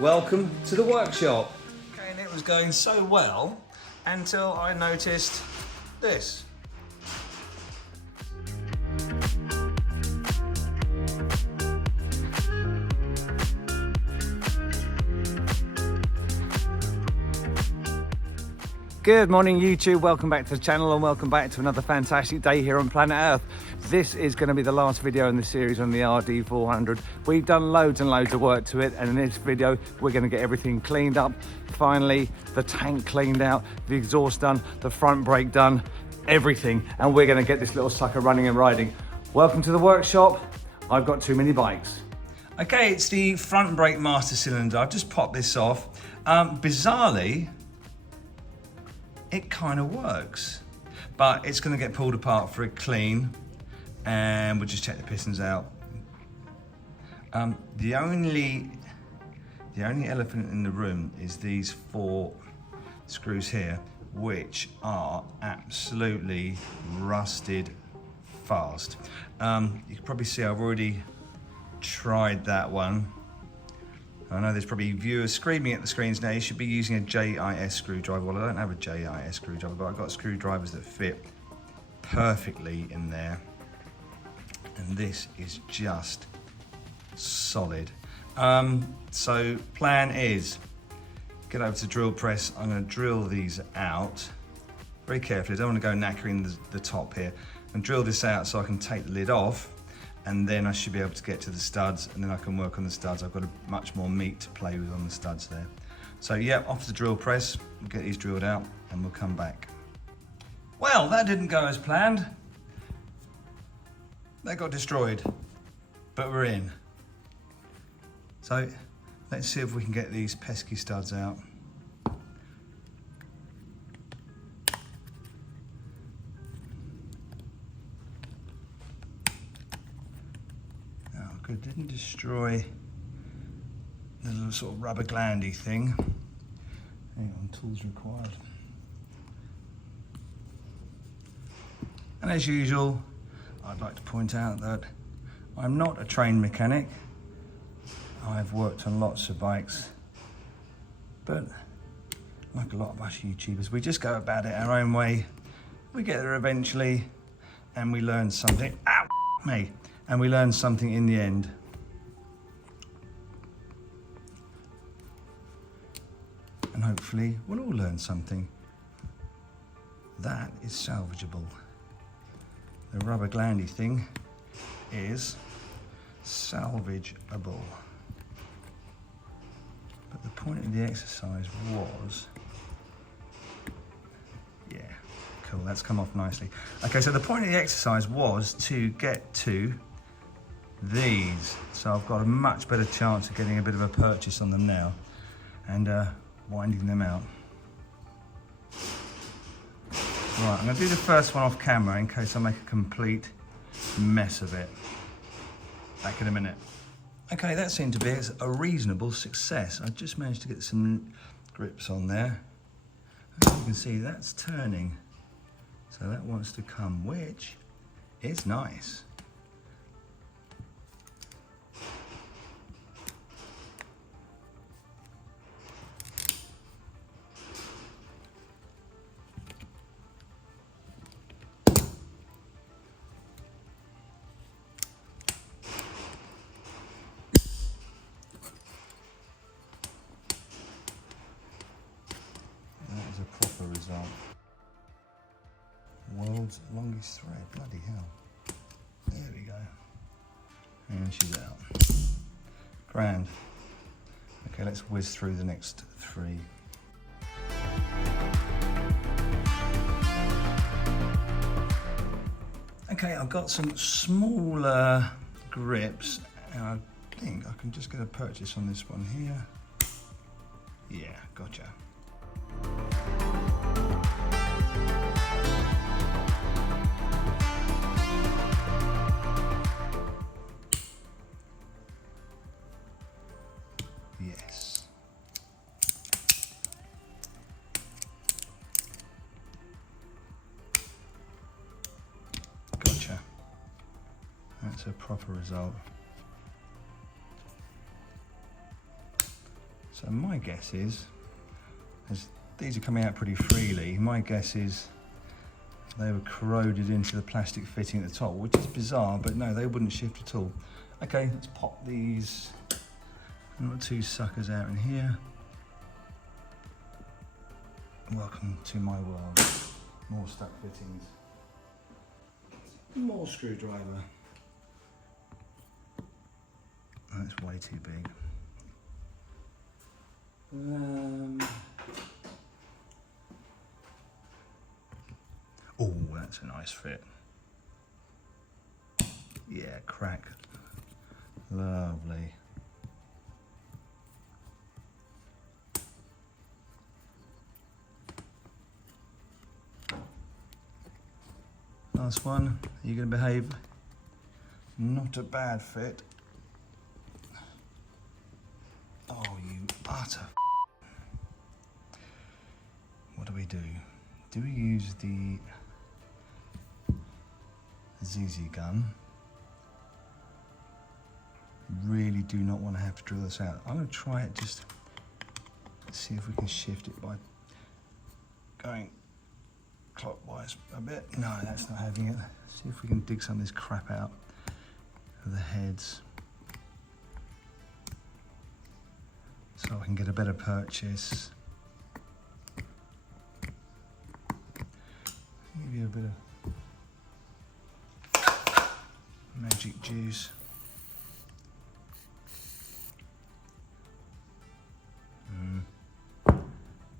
Welcome to the workshop. Okay, and it was going so well until I noticed this. Good morning YouTube, welcome back to the channel and welcome back to another fantastic day here on planet Earth. This is going to be the last video in the series on the RD400. We've done loads and loads of work to it, and in this video we're going to get everything cleaned up. Finally, the tank cleaned out, the exhaust done, the front brake done, everything, and we're going to get this little sucker running and riding. Welcome to the workshop. I've got too many bikes. Okay, it's the front brake master cylinder. I've just popped this off. Bizarrely, it kind of works, but it's going to get pulled apart for a clean, and we'll just check the pistons out. The only elephant in the room is these 4 screws here, which are absolutely rusted fast. You can probably see I've already tried that one. I know there's probably viewers screaming at the screens now. You should be using a JIS screwdriver. Well, I don't have a JIS screwdriver, but I've got screwdrivers that fit perfectly in there. And this is just solid. So plan is, get over to drill press. I'm going to drill these out very carefully. I don't want to go knackering the top here. And drill this out so I can take the lid off, and then I should be able to get to the studs, and then I can work on the studs. I've got much more meat to play with on the studs there. So yeah, off the drill press, we'll get these drilled out and we'll come back. Well, that didn't go as planned. They got destroyed, but we're in. So let's see if we can get these pesky studs out. Good, didn't destroy the little sort of rubber glandy thing. Hang on, tools required. And as usual, I'd like to point out that I'm not a trained mechanic. I've worked on lots of bikes, but like a lot of us YouTubers, we just go about it our own way. We get there eventually, and we learn something. Ow, me. And we learn something in the end. And hopefully we'll all learn something. That is salvageable. The rubber glandy thing is salvageable. But the point of the exercise was, yeah, cool, that's come off nicely. Okay, so the point of the exercise was to get to these, so I've got a much better chance of getting a bit of a purchase on them now and winding them out. Right, I'm going to do the first one off camera in case I make a complete mess of it. Back in a minute. Okay, that seemed to be a reasonable success. I just managed to get some grips on there. As you can see, that's turning, so that wants to come, which is nice. Result. World's longest thread, bloody hell. There we go. And she's out. Grand. Okay, let's whiz through the next 3. Okay, I've got some smaller grips, and I think I can just get a purchase on this one here. Yeah, gotcha. Yes. Gotcha. That's a proper result. So my guess is, as these are coming out pretty freely, my guess is they were corroded into the plastic fitting at the top, which is bizarre, but no, they wouldn't shift at all. Okay, let's pop these little two suckers out in here. Welcome to my world. More stuck fittings. More screwdriver. That's way too big. Oh, that's a nice fit. Yeah, crack. Lovely. Last one. Are you going to behave? Not a bad fit. Oh, you utter. What do we do? Do we use the ZZ gun? Really do not want to have to drill this out. I'm going to try it, just see if we can shift it by going clockwise a bit. No, that's not having it. See if we can dig some of this crap out of the heads so I can get a better purchase. Give you a bit of magic juice.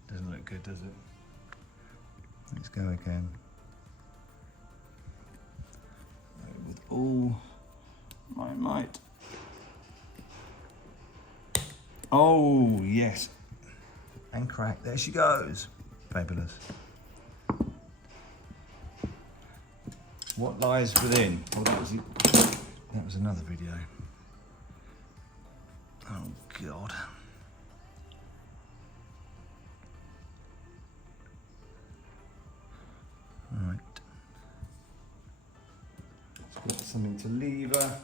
Doesn't look good, does it? Let's go again. With all my might. Oh, yes. And crack. There she goes. Fabulous. What lies within? Oh, that was another video. Oh, God. Right. Let's get something to lever.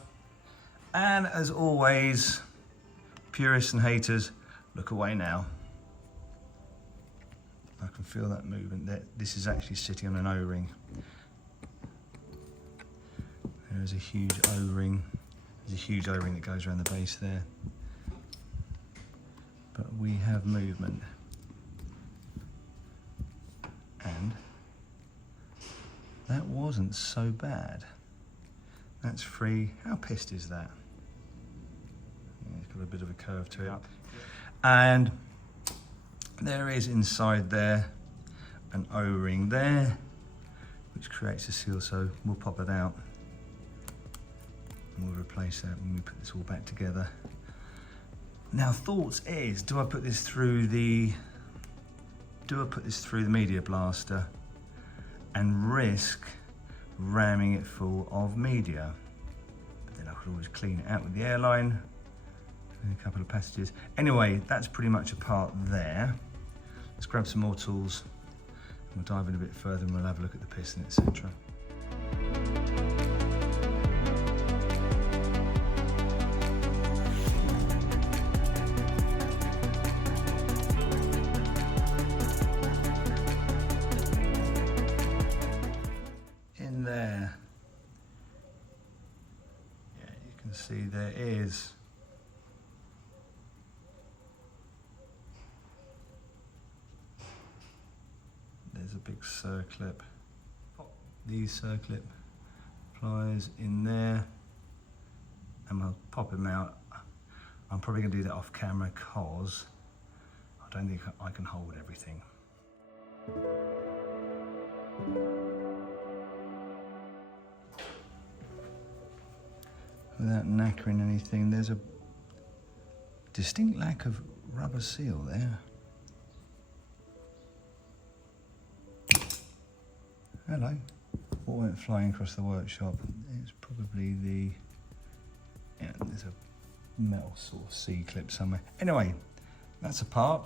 And as always, purists and haters, look away now. I can feel that movement there. This is actually sitting on an O-ring. There's a huge O-ring. There's a huge O-ring that goes around the base there. But we have movement. And that wasn't so bad. That's free. How pissed is that? Yeah, it's got a bit of a curve to it. And there is inside there an O-ring there, which creates a seal, so we'll pop it out. And we'll replace that when we put this all back together. Now, thoughts is, do I put this through the media blaster and risk ramming it full of media? But then I could always clean it out with the airline and a couple of passages. Anyway, that's pretty much a part there. Let's grab some more tools and we'll dive in a bit further and we'll have a look at the piston, etc. There. Yeah, you can see there is there's a big circlip. Pop these circlip pliers in there and we'll pop them out. I'm probably going to do that off camera because I don't think I can hold everything. Without knackering anything, there's a distinct lack of rubber seal there. Hello. What went flying across the workshop? It's probably the, yeah, there's a metal sort of C-clip somewhere. Anyway, that's a part.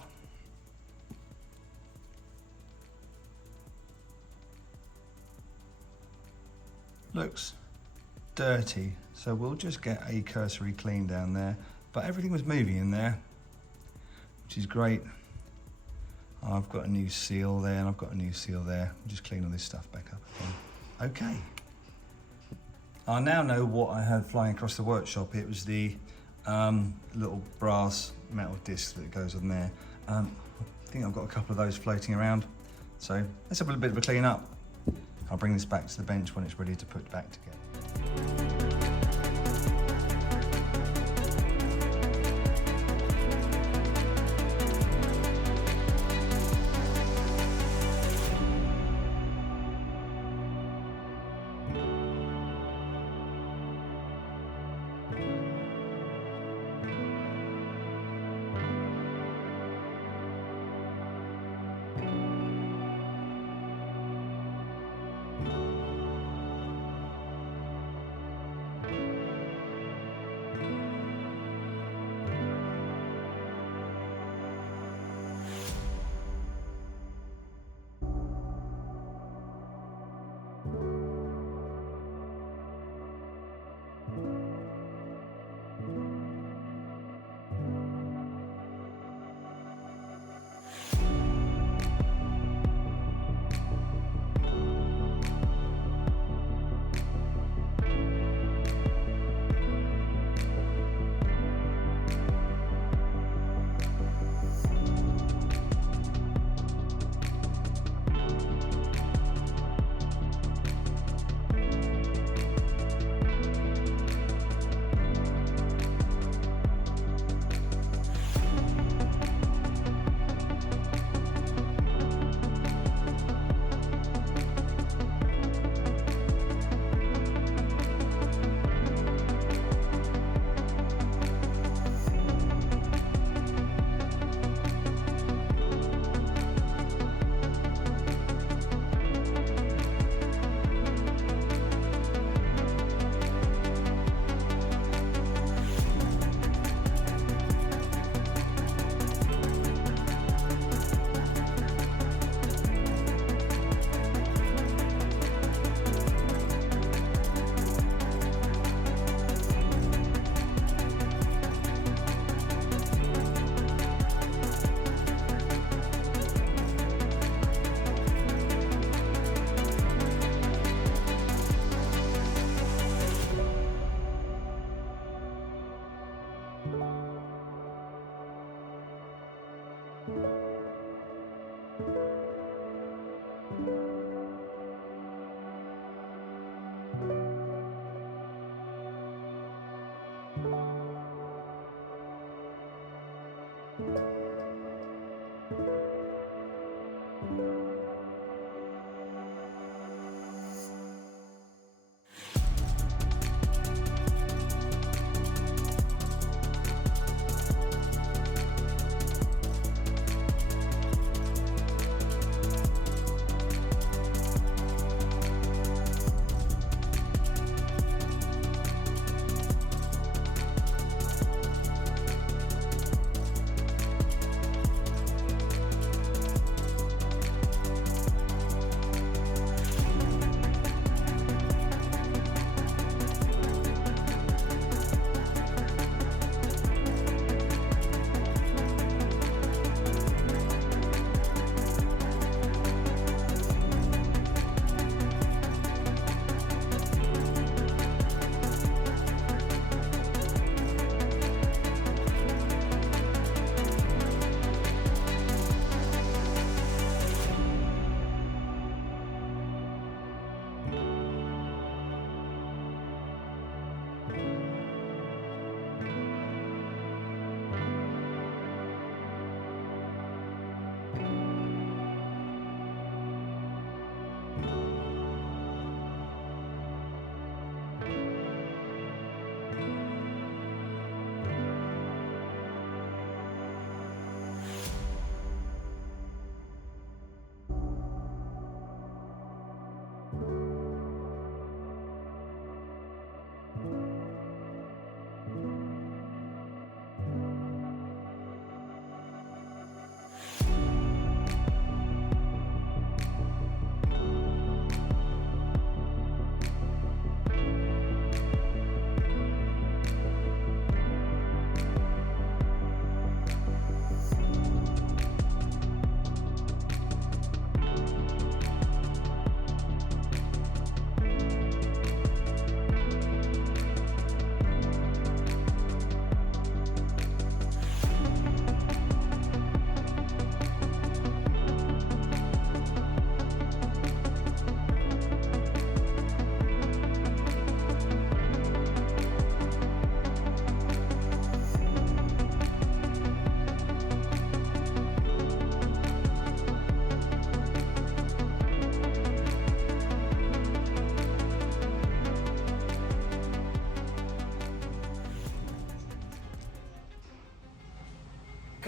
Looks dirty, so we'll just get a cursory clean down there, but everything was moving in there. which is great. I've got a new seal there and I've got a new seal there. I'll just clean all this stuff back up again. Okay. I now know what I had flying across the workshop. It was the little brass metal disc that goes on there. I think I've got a couple of those floating around. So let's have a bit of a clean up. I'll bring this back to the bench when it's ready to put back together.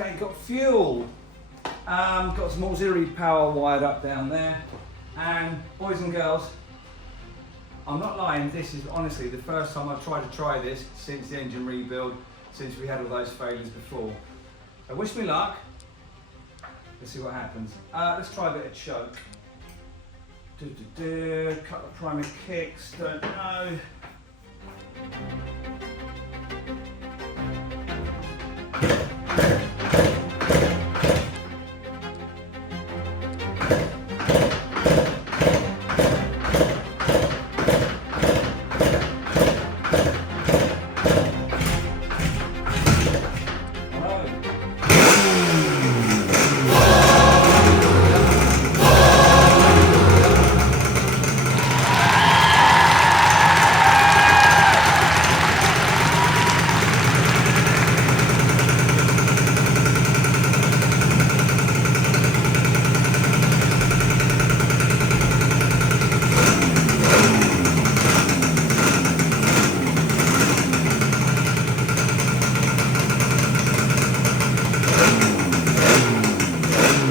Okay, got fuel. Got some auxiliary power wired up down there. And boys and girls, I'm not lying, this is honestly the first time I've tried to try this since the engine rebuild, since we had all those failures before. So wish me luck. Let's see what happens. Let's try a bit of choke. Couple of primary kicks, don't know.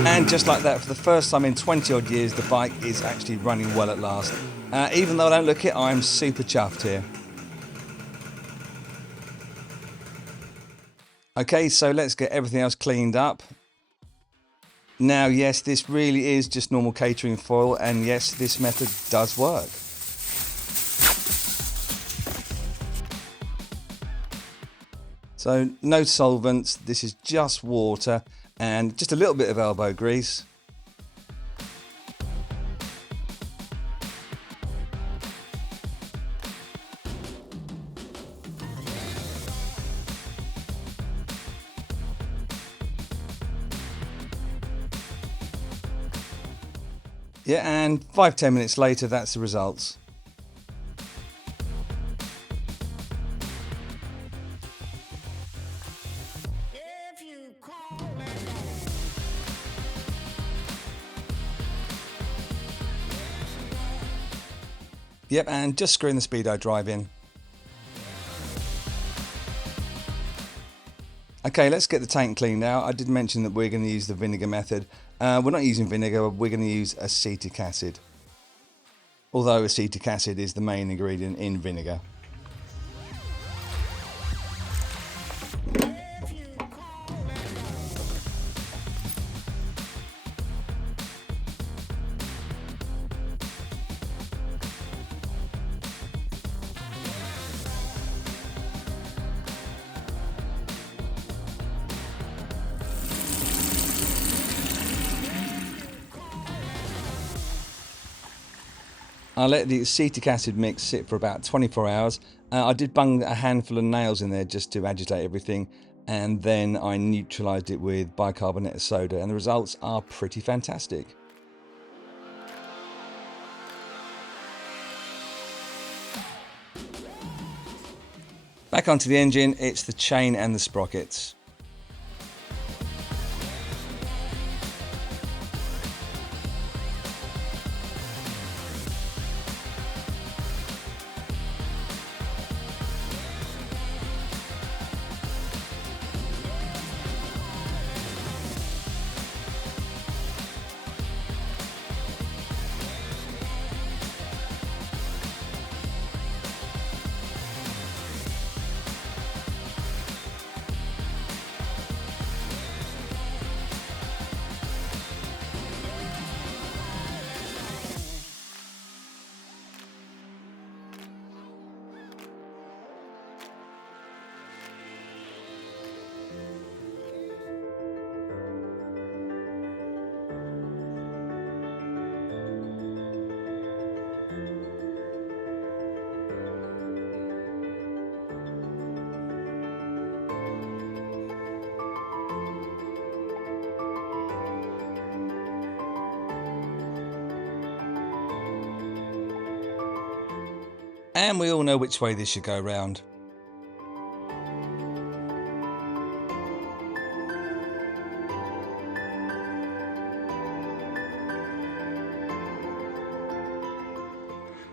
And just like that, for the first time in 20 odd years, the bike is actually running well at last. Even though I don't look it, I'm super chuffed here. Okay, so let's get everything else cleaned up. Now, yes, this really is just normal catering foil, and yes, this method does work. So no solvents, this is just water and just a little bit of elbow grease. Yeah, and 5-10 minutes later, that's the results. Yep, and just screwing the speedo drive in. Okay, let's get the tank cleaned out. I did mention that we're going to use the vinegar method. We're not using vinegar, we're going to use acetic acid. Although acetic acid is the main ingredient in vinegar. I let the acetic acid mix sit for about 24 hours. I did bung a handful of nails in there just to agitate everything, and then I neutralised it with bicarbonate of soda, and the results are pretty fantastic. Back onto the engine, it's the chain and the sprockets. And we all know which way this should go round.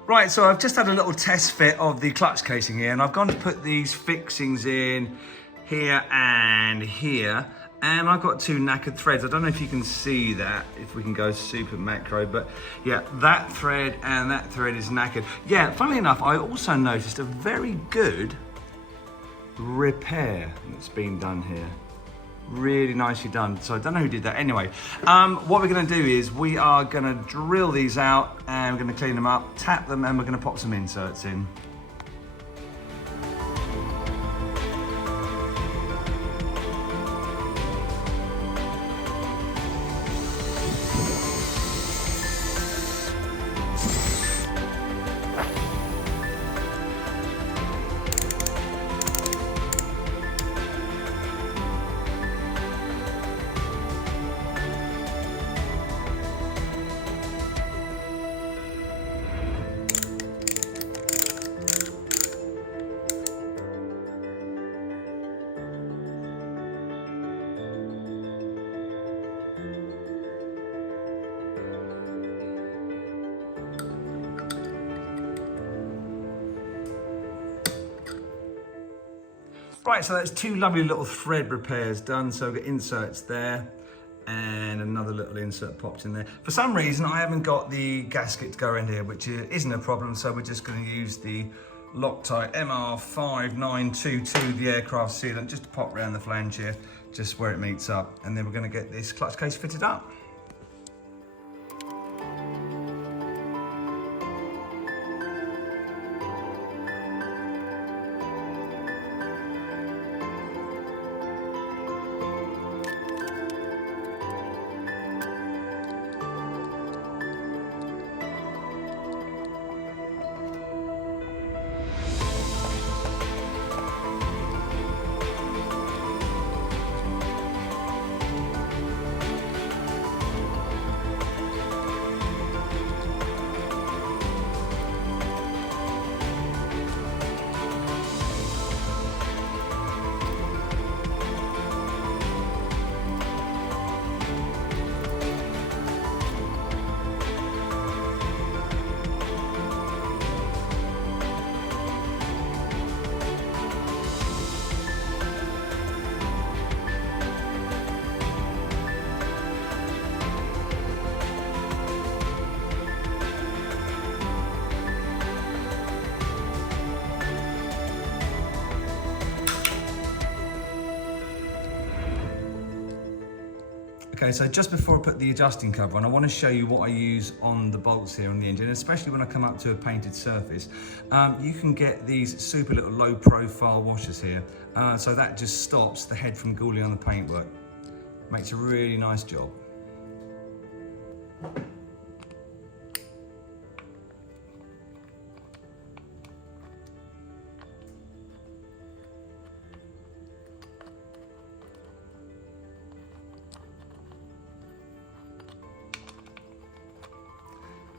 Right, so I've just had a little test fit of the clutch casing here, and I've gone to put these fixings in here and here, And I've got 2 knackered threads. I don't know if you can see that, if we can go super macro, but yeah, that thread and that thread is knackered. Yeah, funnily enough, I also noticed a very good repair that's been done here. Really nicely done. So I don't know who did that. Anyway, what we're gonna do is we are gonna drill these out and we're gonna clean them up, tap them, and we're gonna pop some inserts in. Right, so that's 2 lovely little thread repairs done. So we've got inserts there and another little insert popped in there. For some reason, I haven't got the gasket to go in here, which isn't a problem. So we're just going to use the Loctite MR5922, the aircraft sealant, just to pop around the flange here, just where it meets up. And then we're going to get this clutch case fitted up. Okay, so just before I put the adjusting cover on, I want to show you what I use on the bolts here on the engine, especially when I come up to a painted surface. You can get these super little low profile washers here. So that just stops the head from gooling on the paintwork. Makes a really nice job.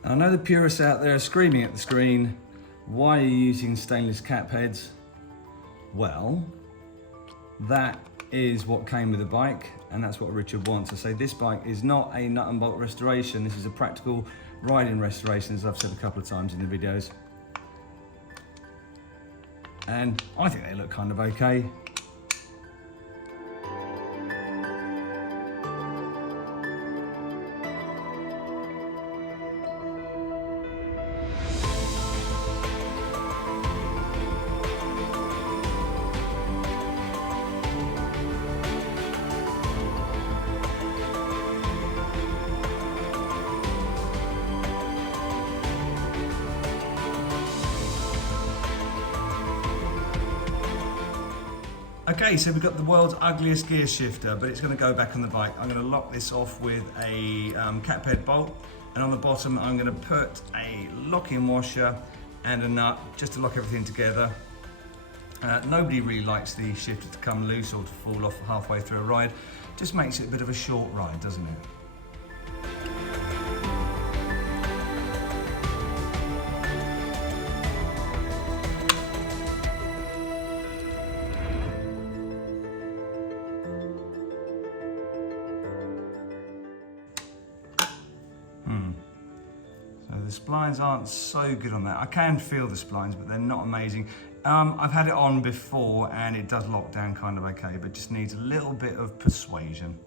I know the purists out there are screaming at the screen, why are you using stainless cap heads? Well, that is what came with the bike, and that's what Richard wants. I say this bike is not a nut and bolt restoration, this is a practical riding restoration, as I've said a couple of times in the videos. And I think they look kind of okay. Okay, so we've got the world's ugliest gear shifter, but it's going to go back on the bike. I'm going to lock this off with a cap head bolt, and on the bottom I'm going to put a locking washer and a nut just to lock everything together. Nobody really likes the shifter to come loose or to fall off halfway through a ride. Just makes it a bit of a short ride, doesn't it? The splines aren't so good on that. I can feel the splines, but they're not amazing. I've had it on before and it does lock down kind of okay, but just needs a little bit of persuasion.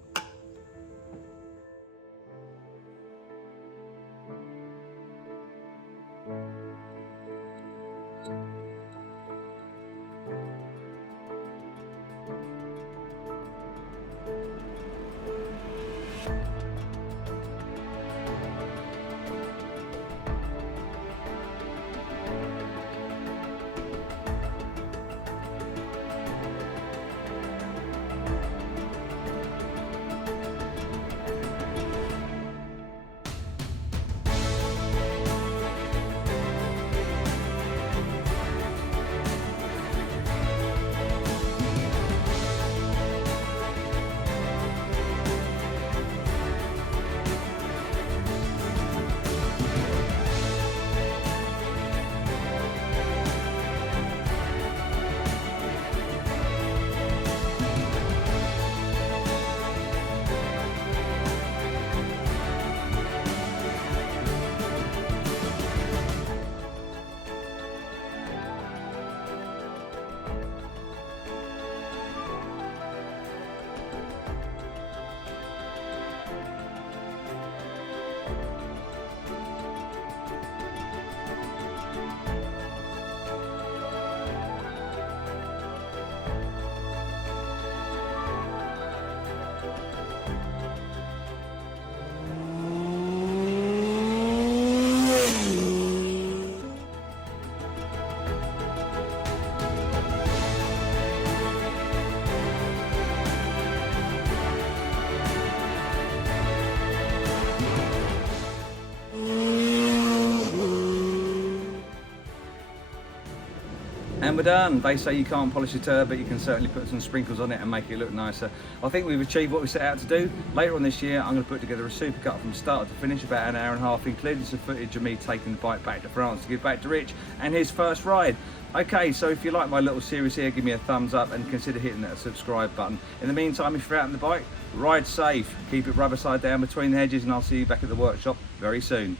And we're done. They say you can't polish a turd, but you can certainly put some sprinkles on it and make it look nicer. I think we've achieved what we set out to do. Later on this year, I'm going to put together a supercut from start to finish, about an hour and a half, including some footage of me taking the bike back to France to give back to Rich and his first ride. Okay, so if you like my little series here, give me a thumbs up and consider hitting that subscribe button. In the meantime, if you're out on the bike, ride safe, keep it rubber side down between the hedges, and I'll see you back at the workshop very soon.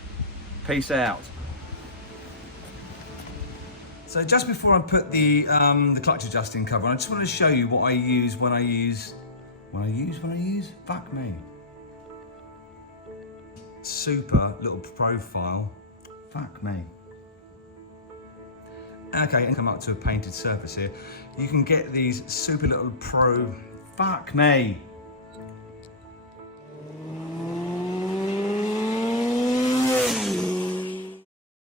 Peace out. So just before I put the clutch adjusting cover on, I just want to show you what I use when I use, fuck me. Super little profile, fuck me. Okay, and come up to a painted surface here. You can get these super little fuck me.